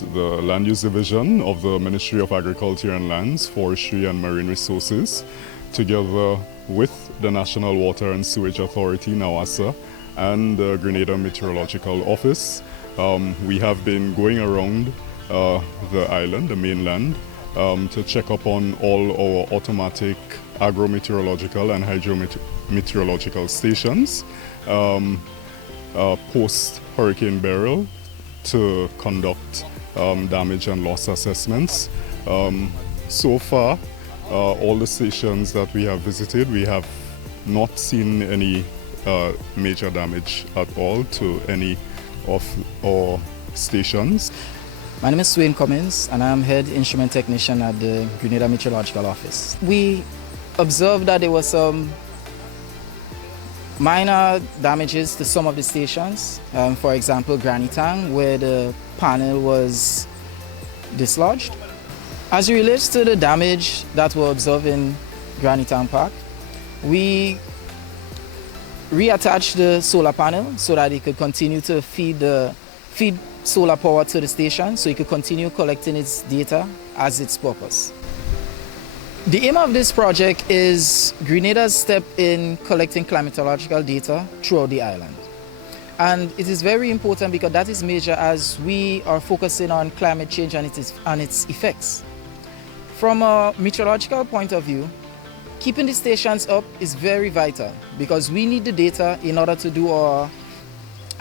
The Land Use Division of the Ministry of Agriculture and Lands, Forestry and Marine Resources, together with the National Water and Sewage Authority, NAWASA, and the Grenada Meteorological Office. We have been going around the island, the mainland, to check up on all our automatic agrometeorological and hydrometeorological stations post Hurricane Beryl to conduct damage and loss assessments. So far, all the stations that we have visited, we have not seen any major damage at all to any of our stations. My name is Swain Cummins and I'm Head Instrument Technician at the Grenada Meteorological Office. We observed that there were some minor damages to some of the stations. For example, Granny Tang, where the panel was dislodged. As it relates to the damage that were observed in Granny Tang Park, we reattached the solar panel so that it could continue to feed solar power to the station, so it could continue collecting its data as its purpose. The aim of this project is Grenada's step in collecting climatological data throughout the island. And it is very important because that is major as we are focusing on climate change and its effects. From a meteorological point of view, keeping the stations up is very vital because we need the data in order to do our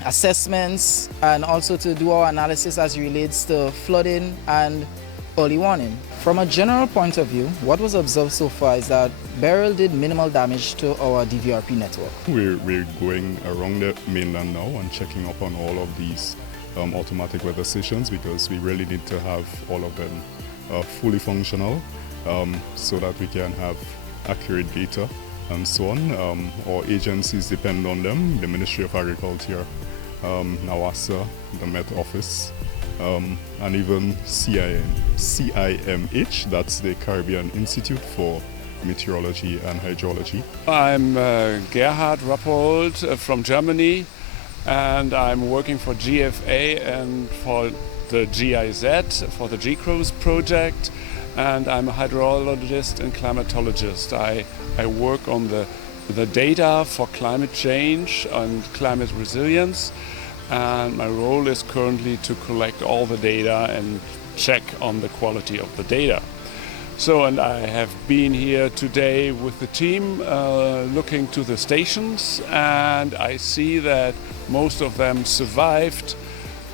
assessments and also to do our analysis as it relates to flooding and early warning. From a general point of view, what was observed so far is that Beryl did minimal damage to our DVRP network. We're going around the mainland now and checking up on all of these automatic weather stations because we really need to have all of them fully functional so that we can have accurate data and so on. Our agencies depend on them, the Ministry of Agriculture, NAWASA, the Met Office, and even CIMH, that's the Caribbean Institute for Meteorology and Hydrology. I'm Gerhard Rappold from Germany, and I'm working for GFA and for the GIZ, for the GCROS project, and I'm a hydrologist and climatologist. I work on the data for climate change and climate resilience, and my role is currently to collect all the data and check on the quality of the data. And I have been here today with the team looking to the stations, and I see that most of them survived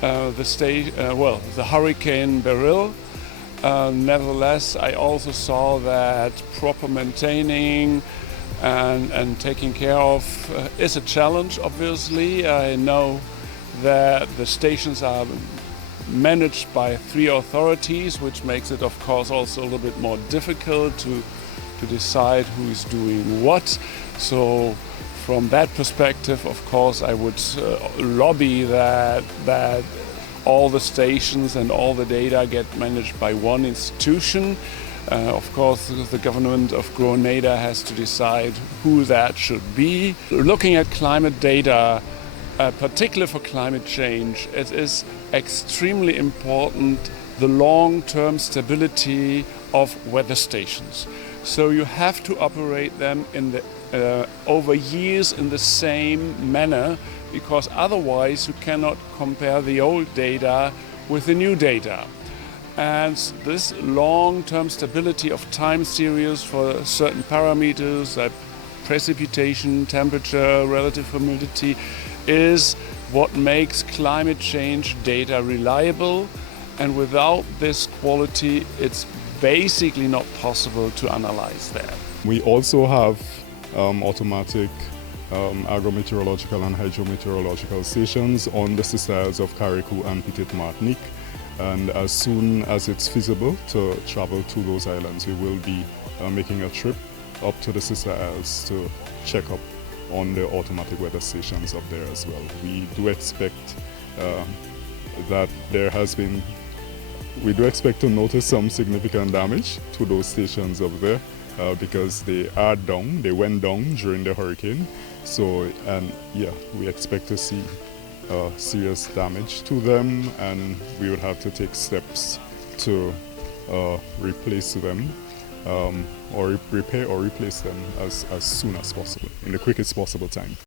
the Hurricane Beryl. Nevertheless, I also saw that proper maintaining and taking care of is a challenge, obviously. I know that the stations are managed by 3 authorities, which makes it, of course, also a little bit more difficult to decide who is doing what. So from that perspective, of course, I would lobby that all the stations and all the data get managed by one institution. Of course, the government of Grenada has to decide who that should be. Looking at climate data, particularly for climate change, it is extremely important the long-term stability of weather stations. So you have to operate them in over years in the same manner, because otherwise you cannot compare the old data with the new data. And this long-term stability of time series for certain parameters, like precipitation, temperature, relative humidity, is what makes climate change data reliable. And without this quality, it's basically not possible to analyze that. We also have automatic agrometeorological and hydrometeorological stations on the sister isles of Carriacou and Petite Martinique. And as soon as it's feasible to travel to those islands, we will be making a trip up to the sister isles to check up on the automatic weather stations up there as well. We do expect that we do expect to notice some significant damage to those stations up there because they went down during the hurricane. We expect to see serious damage to them, and we would have to take steps to replace them or repair or replace them as soon as possible, in the quickest possible time.